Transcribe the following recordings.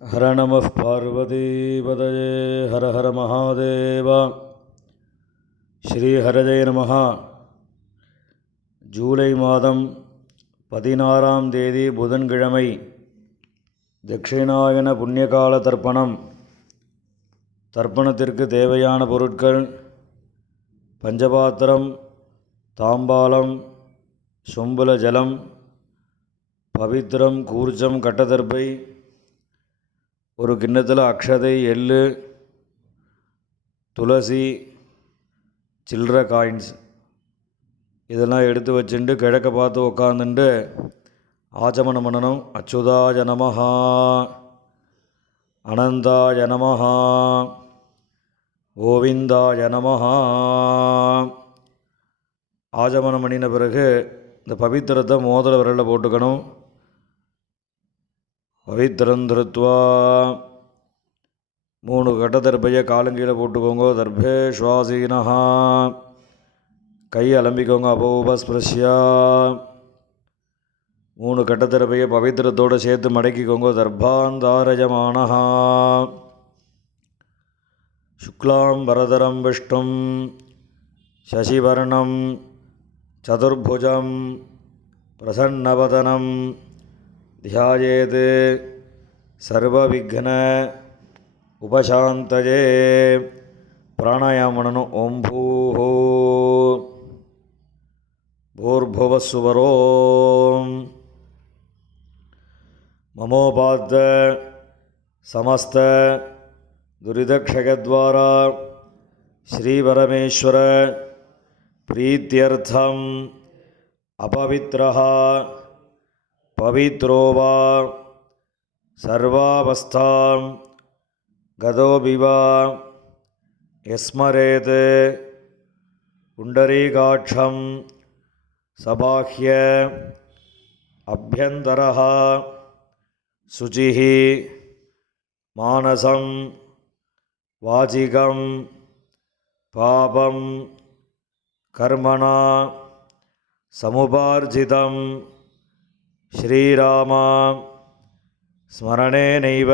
ஹர நம பார்வதீபதயே ஹர ஹர மகாதேவா. ஸ்ரீ ஹரஜய நமஹ. ஜூலை மாதம் 16ஆம் தேதி புதன்கிழமை. தட்சிணாயன புண்ணியகால தர்ப்பணம். தர்ப்பணத்திற்கு தேவையான பொருட்கள்: பஞ்சபாத்திரம், தாம்பாலம், சொம்புல ஜலம், பவித்திரம், கூர்ச்சம், கட்டதர்பை, ஒரு கிண்ணத்தில் அக்ஷதை, எள்ளு, துளசி, சில்லற காயின்ஸ் இதெல்லாம் எடுத்து வச்சுட்டு கிழக்க பார்த்து உக்காந்துட்டு ஆச்சமனம் பண்ணணும். அச்சுதாய நமஹா, அனந்தாய நமஹா, கோவிந்தாய நமஹா. ஆச்சமனம் பண்ணின பிறகு இந்த பவித்திரத்தை மோதிர விரலில் போட்டுக்கணும். பவித்திரம் திருத்வா 3 கட்டதர்பையை காலங்கீழே போட்டுக்கோங்க. தர்பே ஸ்வாசீனஹா, கை அலம்பிக்கோங்க. அபோபஸ்பிரஷ்யா 3 கட்டதர்பையை பவித்திரத்தோடு சேர்த்து மடக்கிக்கோங்க. தர்பாந்தாரஜமானஹா. சுக்லாம் வரதரம் விஷ்ணும் சசிவர்ணம் சதுர்புஜம் பிரசன்னவதனம் தியாயேத் சர்வவிக்ன உபசாந்தயே. பிராணாயாமம் பண்ணணும். ஓம் பூஹோ பூர்புவஸ்சுவரோம் மமோபாத்த சமஸ்த துரிதக்ஷயத்வாரா ஸ்ரீபரமேஸ்வர பிரீத்யர்த்தம் அபவித்ரஹ பவித்ரோ வா சர்வாவஸ்தாம் கதோபிவா யஸ்மரேத் புண்டரீகாட்சம் சபாஹ்ய அப்யந்தரஹ சுசிஹி மானசம் வாசிகம் பாபம் கர்மணா சமுபார்ஜிதம் ஸ்ரீராமா ஸ்மரணேனைவ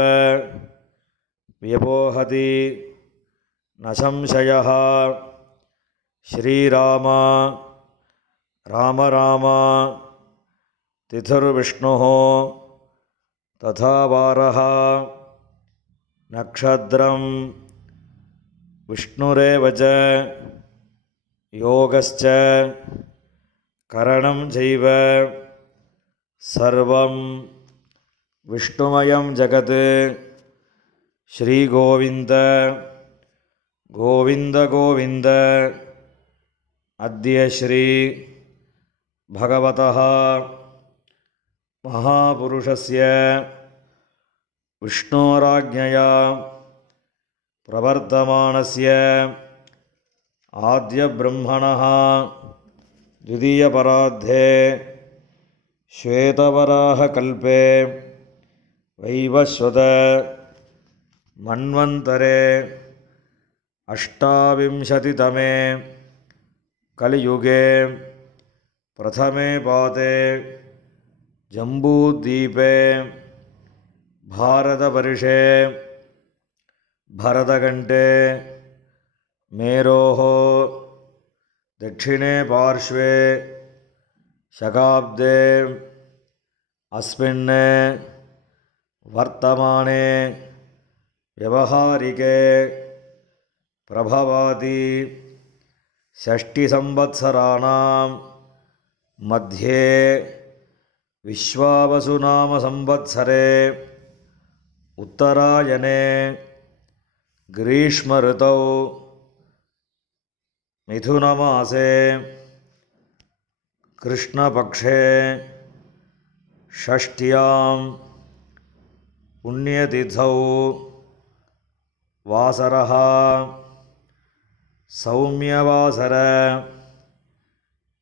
வியபோஹதி ந சம்சயः. ஸ்ரீராமா ராம ராம திதிர்விஷ்ணுः ததா வாரः நக்ஷத்ரம் விஷ்ணுரேவ ச யோகஸ்ச கரணம் சைவ சர்வம் விஷ்ணுமயம் ஜகத். ஸ்ரீகோவிந்த கோவிந்த கோவிந்த. அத்ய ஸ்ரீ பகவதः மகாபுருஷஸ்ய விஷ்ணோராஜ்ஞயா பிரவர்த்தமானஸ்ய ஆத்யப்ரம்மணः द्वितीयपरार्धे श्वेतवराहकल्पे वैवस्वत मन्वन्तरे अष्टाविंशतितमे कलियुगे प्रथमे पाते जम्बूद्वीपे भारतवर्षे भरतखण्डे मेरोः दक्षिणे पार्श्वे शकाब्दे अस्मिन् वर्तमाने व्यवहारिके प्रभवाति षष्टिसंवत्सराणां मध्ये विश्वावसुनाम संवत्सरे उत्तरायणे ग्रीष्म ऋतौ मिथुनमासे कृष्णपक्षे षष्ट्यां पुण्यतिथौ वासरः सौम्यवासर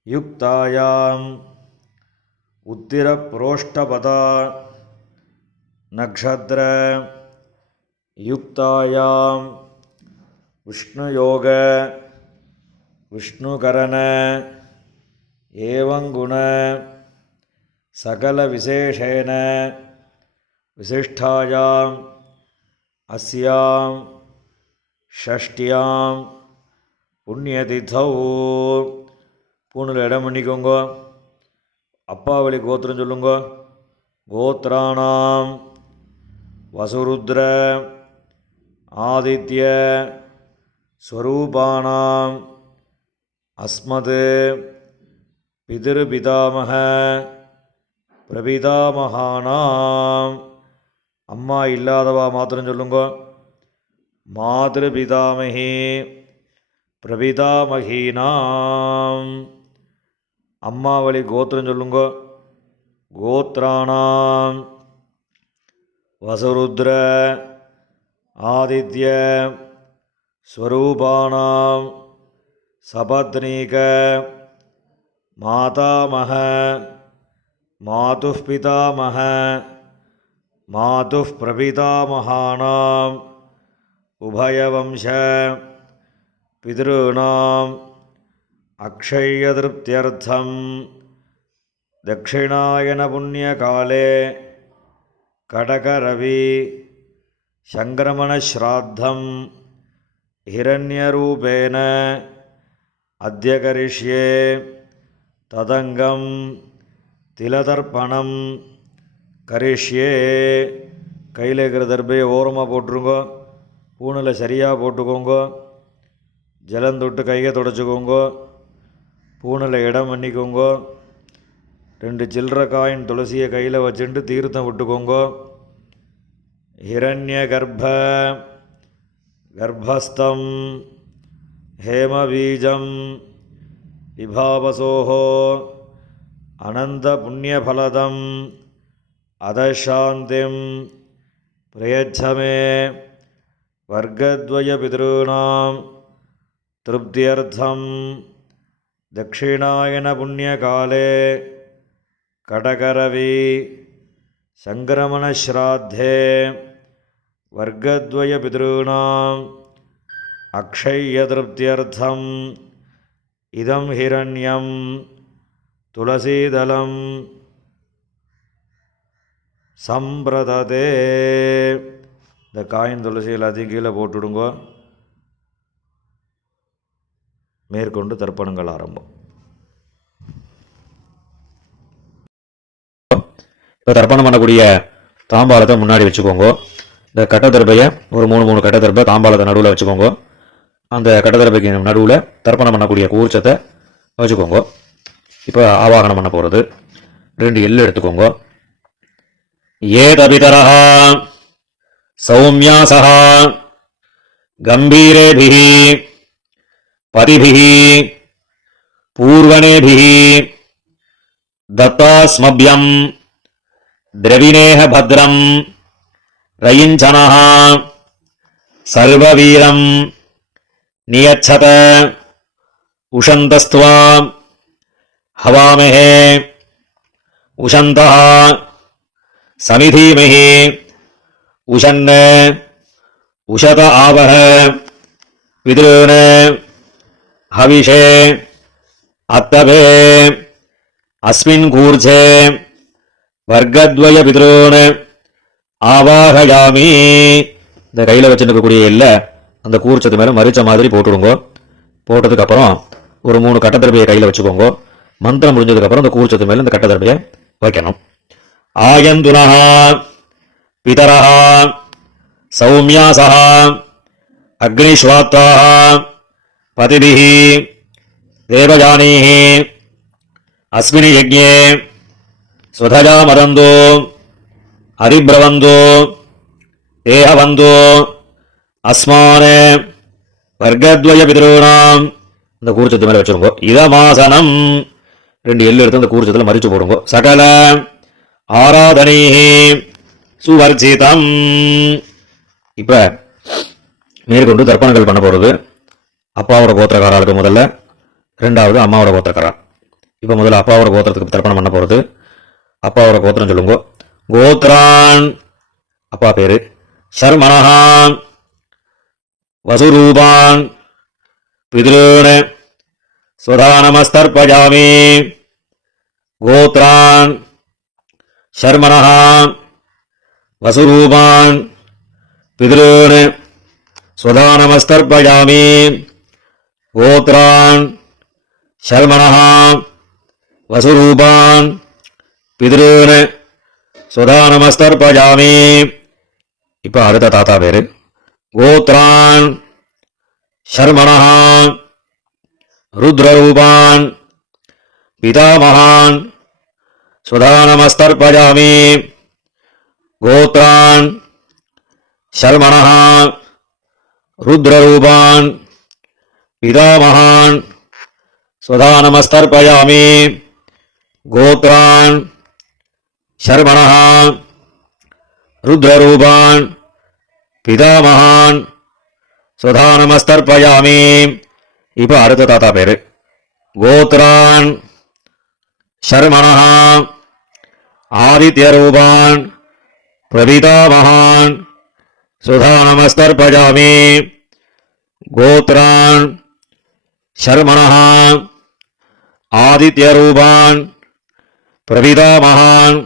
युक्तायां उत्तिरप्रोष्ठपदा नक्षत्र युक्तायां विष्णुयोग विष्णुकरण एवं गुण सकल विशेषेण விசிஷ்டாயாம் அஸ்யாம் ஷஷ்டியாம் புண்ணியதிதௌ பூணில் இடம் பண்ணிக்கோங்க. அப்பாவளி கோத்திரம் சொல்லுங்க. கோத்ராணாம் வசுருத்ர ஆதித்ய ஸ்வரூபானாம் அஸ்மது பிதிருபிதாமக பிரபிதாமகானாம். அம்மா இல்லாதவா மாத்திரம் சொல்லுங்க. மாதிருபிதாமகி பிரபிதாமகீனாம். அம்மாவளி கோத்திரம் சொல்லுங்க. கோத்ராணாம் வசுருத்ர ஆதித்ய ஸ்வரூபானாம் சபத்னீக மாதாமக மாதுः பிதாமக மாதுः பிரபிதாமகானாம் உபயவம்ச பிதॄணாம் அக்ஷயதிருப்தியர்த்தம் தட்சிணாயன புண்ணியகாலே கடகரவி சங்கிரமணஸ்ராத்தம் ஹிரண்யரூபேன அத்ய கரிஷ்யே ததங்கம் திலதர்ப்பணம் கரிஷ்யே. கையில் இருக்கிற தர்பையை ஓரமாக போட்டுருங்க. பூணில் சரியாக போட்டுக்கோங்க. ஜலந்தொட்டு கையை தொடச்சிக்கோங்க. பூணில் இடம் பண்ணிக்கோங்க. 2 சில்லற காயின் துளசியை கையில் வச்சுட்டு தீர்த்தம் விட்டுக்கோங்க. ஹிரண்ய கர்ப்பஸ்தம் ஹேமபீஜம் விபாவசோஹோ அனந்த புண்ணியபலதம் அதசாந்திம் பிரயச்சமே வர்க்கத்வய பிதॄணாம் திருப்தியர்த்தம் தட்சிணாயன புண்ணியகாலே கடகரவி சங்கிரமணஸ்ராத்தே வர்க்கத்வய பிதॄணாம் அக்ஷய்யதிருப்தியர்த்தம் இதம் ஹிரண்யம் துளசீதலம் சம்பிரததே. இந்த காயின் துளசி எல்லாத்தையும் கீழே போட்டுடுங்க. மேற்கொண்டு தர்ப்பணங்கள் ஆரம்பம். இப்போ தர்ப்பணம் பண்ணக்கூடிய தாம்பாளத்தை முன்னாடி வச்சுக்கோங்க. இந்த கட்டத்தர்பையை ஒரு 3 கட்டத்தர்பை தாம்பாளத்தை நடுவில் வச்சுக்கோங்க. அந்த கட்டத்தர்பைக்கு நடுவில் தர்ப்பணம் பண்ணக்கூடிய கூர்ச்சத்தை வச்சுக்கோங்க. இப்போ ஆவாகனம் பண்ண போகிறது. 2 எள்ளு எடுத்துக்கோங்க. ஏதபிதரஹ சௌமியாசஹ கம்பீரேபிஹி பதிபிஹி பூர்வணேபிஹி தத்தாஸ்மப்யம் திரவிணேஹ பத்ரம் ரயிஞ்சனஹ சர்வவீரம் நியச்சத உஷந்தஸ்த்வாம் ஹவாமஹே உஷந்தஹ சமிதீமஹி உஷன்ன உஷத ஆவஹ விதுருண ஹவிஷே அத்தபே அஸ்மின் கூர்ச்சே வர்க்கத்வய பிதॄன் ஆவாகயாமி. இந்த கையில் வச்சுருக்கக்கூடிய இல்லை அந்த கூர்ச்சத்து மேலே மறிச்ச மாதிரி போட்டுடுங்க. போட்டதுக்கப்புறம் ஒரு 3 கட்டத்தர்பையை கையில் வச்சுக்கோங்க. மந்திரம் முடிஞ்சதுக்கப்புறம் அந்த கூர்ச்சத்து மேலே இந்த கட்டத்தர்பையை வைக்கணும். ஆயந்துனஹ பிதரஹ சௌமியாசஹ அக்னிஸ்வாத்தாஹ பதிபிஹி தேவஜானீஹி அஸ்மினி யஜ்ஞே ஸ்வதஜா மதந்தோ ஹரிப்ரவந்தோ தேஹவந்தோ அஸ்மானே வர்க்கத்வய பிதॄணாம். இந்த கூர்ச்சத்து மேலே வச்சுருங்க. இதமாசனம் 2 எள்ளு எடுத்து அந்த கூர்ச்சத்தில் மறிச்சு போடுங்க. சகல ஆராதனைஹி சுவர்ஜிதம். இப்போ மேற்கொண்டு தர்ப்பணங்கள் பண்ண போகிறது. அப்பாவோட கோத்திரக்காராளுக்கு முதல்ல, 2வது அம்மாவோட கோத்திரக்காரா. இப்போ முதல்ல அப்பாவோட கோத்திரத்துக்கு தர்ப்பணம் பண்ண போகிறது. அப்பாவோட கோத்திரம் சொல்லுங்க. கோத்ரான் அப்பா பேரு சர்மணஹான் வசுரூபான் பிதॄன் ஸ்வதானமஸ்தர்ப்பயாமி. கோத்ரான் சர்மணஹான் வசுரூபான் பிதॄன் ஸ்வதா நமஸ்தர்ப்பயாமி கோத்ரான் ஷர்மணः வசுரூபான் பிதॄன் ஸ்வதா நமஸ்தர்ப்பயாமி. இப்போ அடுத்த தாத்தா பேரு கோத்ரான் ஷர்மணः ருத்ரரூபான் பிதாமகான் ஸ்வதா நமஸ்தர்ப்பயாமி கோத்ரான் ஷர்மணः ருத்ரரூபான் பிதாமகான் ஸ்வதா நமஸ்தர்ப்பயாமி கோத்ரான் ஷர்மணः ருத்ரரூபான் பிதாமகான் ஸ்வதா நமஸ்தர்ப்பயாமி. இப்போ அடுத்த தாத்தா பேரு கோத்ரான் ஷர்மணः ஆதித்யரூபான் பிரபிதாமகான் ஸ்வதா நமஸ்தர்ப்பயாமி கோத்ரான் ஷர்மணः ஆதித்யரூபான் பிரபிதாமகான்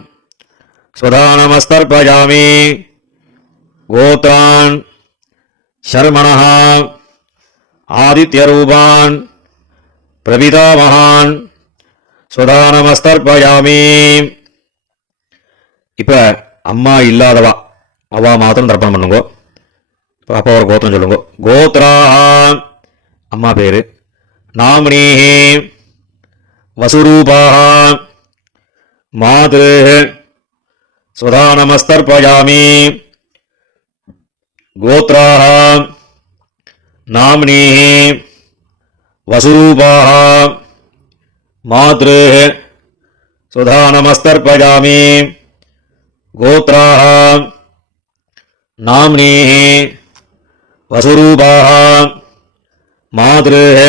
ஸ்வதா நமஸ்தர்ப்பயாமி கோத்ரான் ஷர்மணः ஆதித்யரூபான் பிரபிதாமகான் ஸ்வதா நமஸ்தர்ப்பயாமி. இப்போ அம்மா இல்லாதவா அவா மாத்திரம் தர்ப்பணம் பண்ணுங்க. இப்போ அப்பா ஒரு கோத்திரம் சொல்லுங்க. கோத்ராஹ அம்மா பேரு நாமினீஹி வசுரூபாஹ மாத்ருஹ ஸ்வதா நமஸ்தர்ப்பயாமி கோத்ராஹ நாமினீஹி வசுரூபாஹ மாத்ருஹ ஸ்வதா நமஸ்தர்ப்பயாமி கோத்ராஹ நாமினீஹி வசுரூபாஹ மாத்ருஹ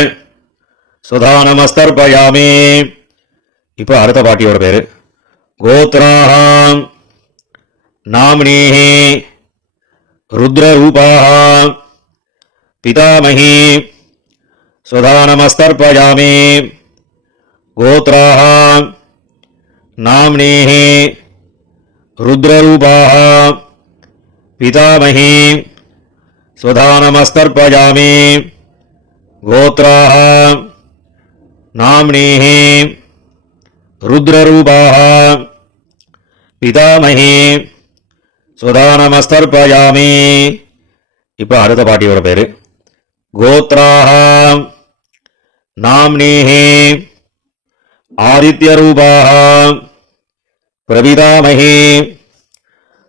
ஸ்வதா நமஸ்தர்ப்பயாமி. இப்போ அடுத்த பாட்டியோட பேரு கோத்ராஹ நாமினீஹி ருத்ரரூபாஹ பிதாமகி ஸ்வதா நமஸ்தர்ப்பயாமி கோத்ராஹ நாமினீஹி ருத்ரரூபாஹ பிதாமகி ஸ்வதா நமஸ்தர்ப்பயாமி கோத்ராஹ நாமினீஹி ருத்ரரூபாஹ பிதாமகி ஸ்வதா நமஸ்தர்ப்பயாமி. இப்போ அடுத்த பாட்டியோட பேரு கோத்ராஹ நாமினீஹி ஆதித்யரூபாஹ பிரபிதாமகி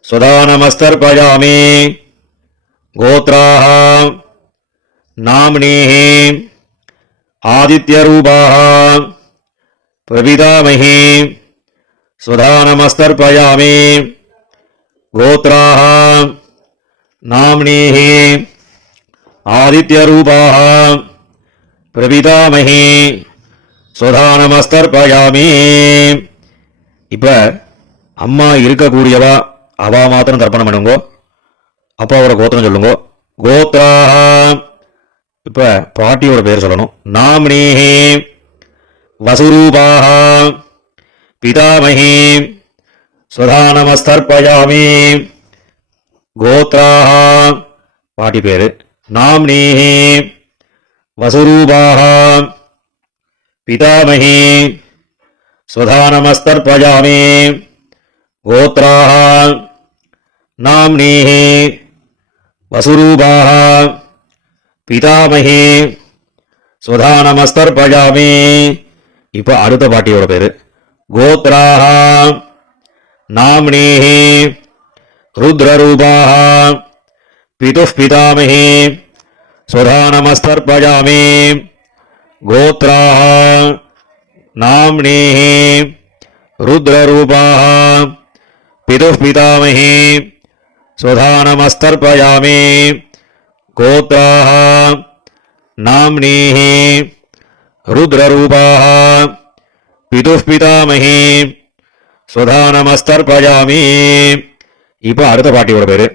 ஸ்வதா நமஸ்தர்ப்பயாமி கோத்ராஹ நாமினீஹி ஆதித்யரூபாஹ பிரபிதாமகி ஸ்வதா நமஸ்தர்ப்பயாமி கோத்ராஹ நாமினீஹி ஆதித்யரூபாஹ பிரபிதாமகி ஸ்வதா நமஸ்தர்ப்பயாமி. இப்போ அம்மா இருக்கக்கூடியவா அவா மாத்திரம் தர்ப்பணம் பண்ணுங்கோ. அப்பாவோட கோத்திரம் சொல்லுங்க. கோத்ராஹ இப்போ பாட்டியோட பேர் சொல்லணும். நாமினீஹி வசுரூபாஹ பிதாமகி ஸ்வதா நமஸ்தர்ப்பயாமி கோத்ராஹ பாட்டி பேரு நாமினீஹி வசுரூபாஹ பிதாமகி ஸ்வதா நமஸ்தர்ப்பயாமி கோத்ராஹ நாமினீஹி வசுரூபாஹ பிதாமகி ஸ்வதா நமஸ்தர்ப்பயாமி. இப்போ அடுத்த பாட்டியோட பேரு கோத்ராஹ நாமினீஹி ருத்ரரூபாஹ பிதுः பிதாமகி ஸ்வதா நமஸ்தர்ப்பயாமி கோத்ராஹ நாமினீஹி ருத்ரரூபாஹ பிதுः பிதாமகி ஸ்வதா நமஸ்தர்ப்பயாமி கோத்ராஹ நாமினீஹி ருத்ரரூபாஹ பிதுः பிதாமகி ஸ்வதா நமஸ்தர்ப்பயாமி. இப்போ அடுத்த பாட்டியோட பேரு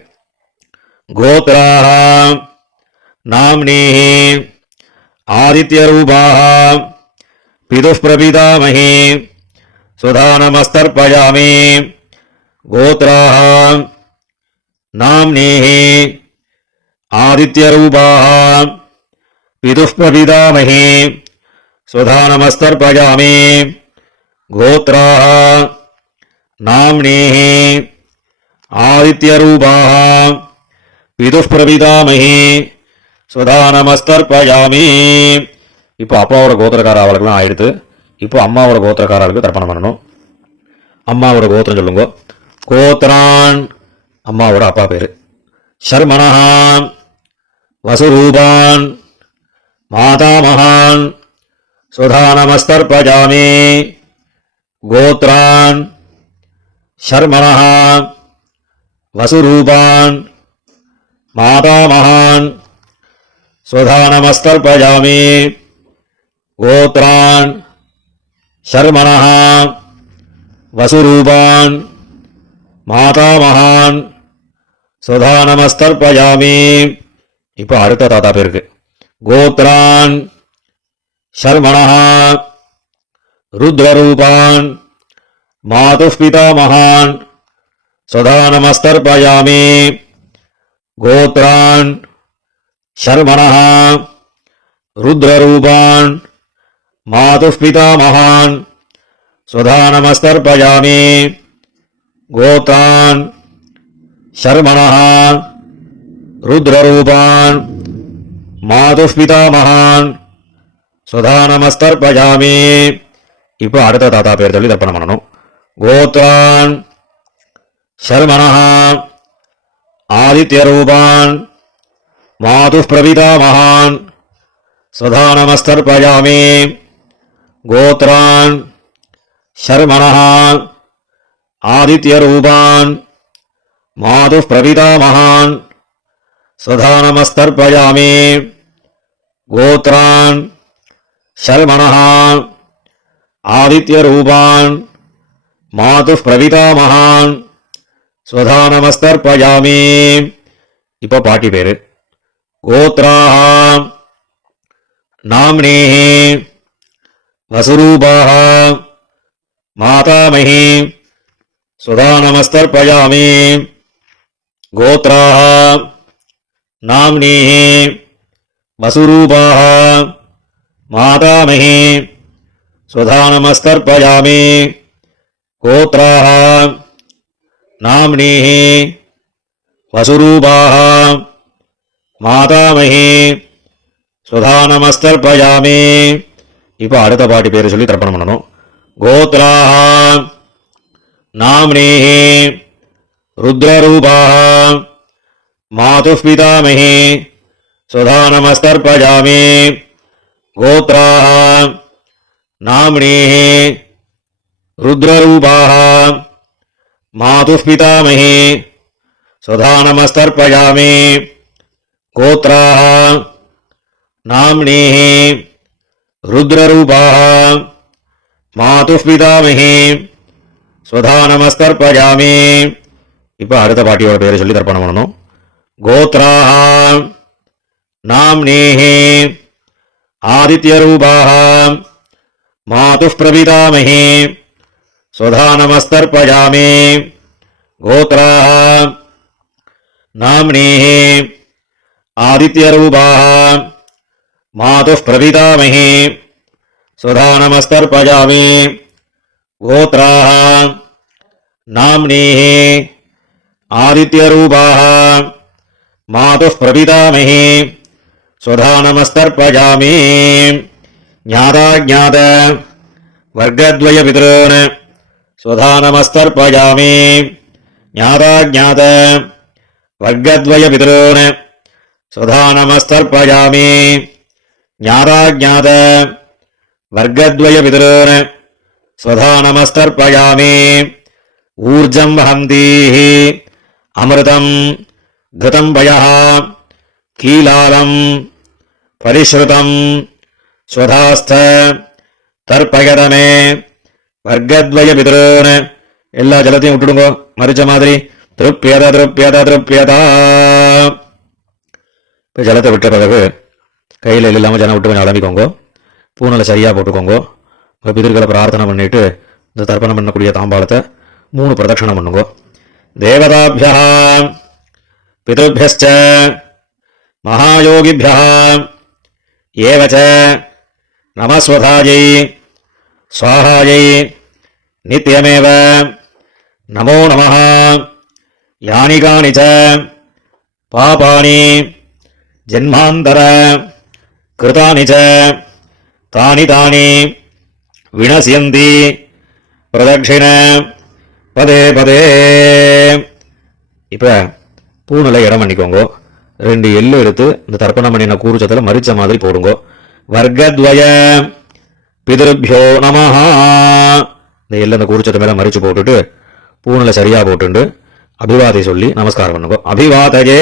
கோத்ராஹ நாமினீஹி ஆதித்யரூபாஹ பிதுः பிரபிதாமகி ஸ்வதா நமஸ்தர்ப்பயாமி கோத்ராஹ நாம்னேஹி ஆதித்யரூபாः பிதுः பிரபிதாமஹி ஸ்வதா நமஸ்தர்ப்பயாமி கோத்ராः நாம்னேஹி ஆதித்யரூபாः பிதுः பிரபிதாமஹி ஸ்வதா நமஸ்தர்ப்பயாமி. இப்போ அப்பாவோட கோத்திரக்கார அவளுக்குலாம் ஆயிடுத்து. இப்போ அம்மாவோட கோத்திரக்காரர்களுக்கு தர்ப்பணம் பண்ணணும். அம்மாவோட கோத்திரம் சொல்லுங்க. கோத்ரான் அம்மாவோட அப்பா பேரு. ஷர்மணஹான் வசுரூபான் மாதாமகான் சுதா நமஸ்தர்ப்பயாமி கோத்ரான் ஷர்மணஹான் வசுரூபான் மாதாமகான் சுதா நமஸ்தர்ப்பயாமி கோத்ரான் ஷர்மணஹான் வசுரூபான் மாதாமகான் சுதா நமஸ்தர்ப்பயாமி. இப்போ அடுத்த தாத்தா பேருக்கு. கோத்ரான் ஷர்மணஹான் ருத்ரரூபான் மாதுः பிதாமகான் சுதா நமஸ்தர்ப்பயாமி கோத்ரான் ஷர்மணஹான் ருத்ரரூபான் மாதுः பிதாமகான் சுதா நமஸ்தர்ப்பயாமி கோத்ரான் ஷர்மணஹான் ருத்ரரூபான் மாதுः பிதாமகான் சுதா நமஸ்தர்ப்பயாமி. இப்போ அடுத்த தாத்தா பேர் சொல்லி தர்ப்பணம் பண்ணணும். கோத்ரான் ஷர்மணஹான் ஆதித்யரூபான் மாதுः பிரபிதாமகான் சுதா நமஸ்தர்ப்பயாமி கோத்ரான் ஷர்மணஹான் ஆதித்யரூபான் மாதுः பிரபிதாமகான் சுதா நமஸ்தர்ப்பயாமி கோத்ரான் ஷர்மணஹான் ஆதித்யரூபான் மாதுः பிரபிதாமகான் சுதா நமஸ்தர்ப்பயாமி. இப்போ பாட்டி பேரு. கோத்ராः நாம்னேஹி வசுரூபாः மாதாமஹி சுதா நமஸ்தர்ப்பயாமி கோத்ராः நாம்னேஹி வசுரூபாः மாதாமஹி சுதா நமஸ்தர்ப்பயாமி கோத்ராः நாம்னேஹி வசுரூபாः மாதாமஹி சுதா நமஸ்தர்ப்பயாமி. இப்போ அடுத்த பாட்டி பேர் சொல்லி தர்ப்பணம் பண்ணணும். கோத்ராः நாம்னேஹி ருத்ரரூபாः மாதுः பிதாமஹி சுதா நமஸ்தர்ப்பயாமி கோத்ராः நாம்னேஹி ருத்ரரூபாः மாதுः பிதாமஹி சுதா நமஸ்தர்ப்பயாமி கோத்ராः நாம்னேஹி ருத்ரரூபாः மாதுः பிதாமஹி சுதா நமஸ்தர்ப்பயாமி. இப்போ அடுத்த பாட்டியோட பேரை சொல்லி தர்ப்பணம் பண்ணணும். கோத்ராः நாம்னேஹி ஆதித்யரூபாः மாதுः பிரபிதாமஹி சுதா நமஸ்தர்ப்பயாமி கோத்ராः நாம்னேஹி ஆதித்யரூபாः மாதுः பிரபிதாமஹி சுதா நமஸ்தர்ப்பயாமி கோத்ராः நாம்னேஹி ஆதித்யரூபாः மாதுः பிரபிதாமஹி சுதா நமஸ்தர்ப்பயாமி. ஞாதாஜ்ஞாத வர்க்கத்வய பிதॄன் சுதா நமஸ்தர்ப்பயாமி ஞாதாஜ்ஞாத வர்க்கத்வய பிதॄன் சுதா நமஸ்தர்ப்பயாமி ஞாதாஜ்ஞாத வர்க்கத்வய பிதॄன் சுதா நமஸ்தர்ப்பயாமி. ஊர்ஜம் வஹந்தீஹி அமிர்தம் கிருதம் வயः கீலாலம் பரிஸ்ருதம் ஸ்வதாஸ்த தர்ப்பயதமே வர்க்கத்வய பிதॄன். எல்லா ஜலத்தையும் விட்டுடுங்க மறிச்ச மாதிரி. திருப்பியத திருப்பியத திருப்பியதா. இப்போ ஜலத்தை விட்ட பிறகு கையில் இல்லாமல் ஜனம் விட்டு கொஞ்சம் அலம்பிக்கோங்க. பூனலை சரியாக போட்டுக்கோங்க. பிதர்களை பிரார்த்தனை பண்ணிட்டு இந்த தர்ப்பணம் பண்ணக்கூடிய தாம்பாளத்தை 3 பிரதட்சணம் பண்ணுங்க. தேவதாபியா பிதృभ्यश्च महायोगिभ्यः एव च नमस्वधायै स्वाहायै नित्यमेव नमो नमः यानि कानि च पापानि जन्मान्तर कृतानि च तानि तानि विनश्यन्ति प्रदक्षिण पदे पदे. இப்போ பூணில் இடம் பண்ணிக்கோங்க. 2 எள்ளு எடுத்து இந்த தர்ப்பணம் பண்ணின கூறுச்சத்தில் மரிச்ச மாதிரி போடுங்க. வர்க்கத்வய பிதృभ्यो நமஹ. இந்த எள்ளு அந்த கூறுச்சத்தை மேலே மரிச்சு போட்டுட்டு பூணில் சரியாக போட்டுண்டு அபிவாதை சொல்லி நமஸ்காரம் பண்ணுங்க. அபிவாதையே.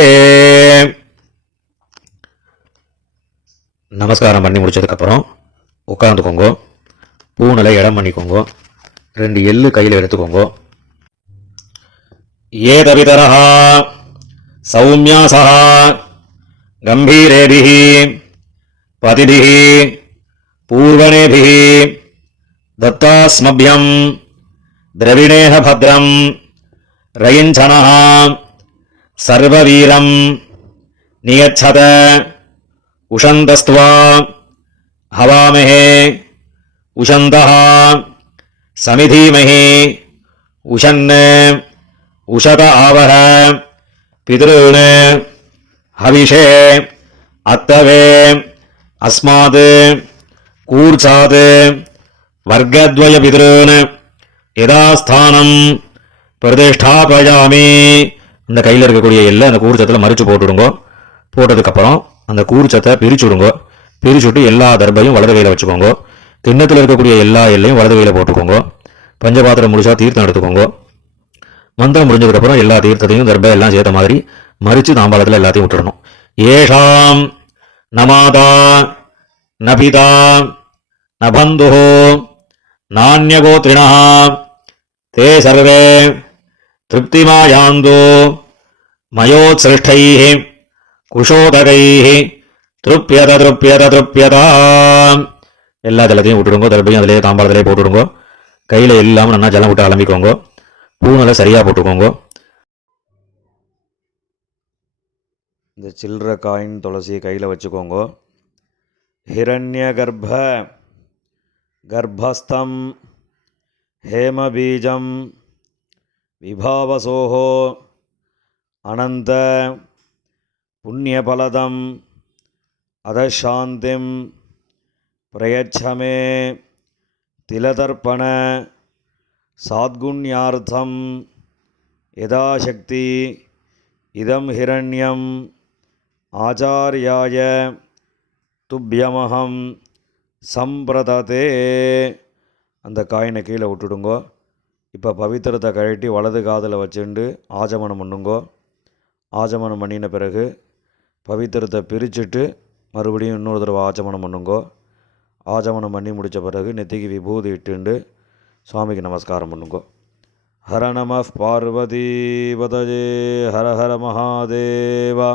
நமஸ்காரம் பண்ணி முடிச்சதுக்கப்புறம் உட்காந்துக்கோங்க. பூணில் இடம் பண்ணிக்கோங்க. 2 எள்ளு கையில் எடுத்துக்கோங்க. ஏதவிதரஹ சௌமியாசஹ கம்பீரேபிஹ பதிபிஹ பூர்வணேபிஹ தத்தாஸ்மப்யம் திரவிணேஹ பத்ரம் ரயிஞ்சனஹ சர்வவீரம் நியச்சத உஷந்தஸ்த்வா ஹவாமஹே உஷந்தஹ சமிதீமஹே உஷன்ன உஷத ஆவஹ பிதॄண ஹவிஷே அத்தவே அஸ்மாத் கூர்ச்சாத் வர்க்கத்வய பிதॄண யதாஸ்தானம் பிரதிஷ்டாபயாமி. இந்த கையில் இருக்கக்கூடிய எல்லாம் அந்த கூர்ச்சத்தில் மறிச்சு போட்டுடுங்க. போட்டதுக்கப்புறம் அந்த கூர்ச்சத்தை பிரிச்சுடுங்க. பிரிச்சுட்டு எல்லா தர்பையும் வலது கையில் வச்சுக்கோங்க. கிண்ணத்தில் இருக்கக்கூடிய எல்லா எல்லையும் வலது கையில் போட்டுக்கோங்க. பஞ்சபாத்திரம் முடிச்சா தீர்த்தம் எடுத்துக்கோங்க. மந்திரம் முடிஞ்சதுக்கப்புறம் எல்லா தீர்த்தத்தையும் தர்பை எல்லாம் சேர்த்த மாதிரி மறித்து தாம்பாளத்தில் எல்லாத்தையும் விட்டுடணும். ஏஷாம் நமாதா நபிதா நபந்து நானியகோத்ரிணா தே சர்வே திருப்திமாயாந்தோ மயோத்சிருஷ்டை குஷோதகை திருப்யத திருப்யத திருப்யதா. எல்லா ஜலத்தையும் விட்டுடுங்க. தர்பையும் அதிலே தாம்பாளத்திலே போட்டுடுங்க. கையில் எல்லாம் நல்லா ஜலம் விட்டு அலம்பிக்கோங்க. பூனை சரியாக போட்டுக்கோங்க. இந்த சில்லற காயின் துளசியை கையில் வச்சுக்கோங்க. ஹிரண்ய கர்ப்ப கர்ப்பஸ்தம் ஹேமபீஜம் விபாவசோஹோ அனந்த புண்ணியபலதம் அதசாந்திம் பிரயச்சமே திலதர்ப்பண சாத்குண்யார்த்தம் யதாசக்தி இதம் ஹிரண்யம் ஆச்சார்யாய துப்யமஹம் சம்பிரததே. அந்த காயினை கீழே விட்டுடுங்கோ. இப்போ பவித்திரத்தை கழட்டி வலது காதில் வச்சுண்டு ஆஜமனம் பண்ணுங்கோ. ஆஜமனம் பண்ணின பிறகு பவித்திரத்தை பிரிச்சுட்டு மறுபடியும் இன்னொரு தடவை ஆச்சமனம் பண்ணுங்கோ. ஆச்சமனம் பண்ணி முடித்த பிறகு நெத்திக்கு விபூதி இட்டுண்டு சுவாமிக்கு நமஸ்காரம் பண்ணுங்கோ. ஹர நம பார்வதி பதஜே ஹர ஹர மகாதேவா.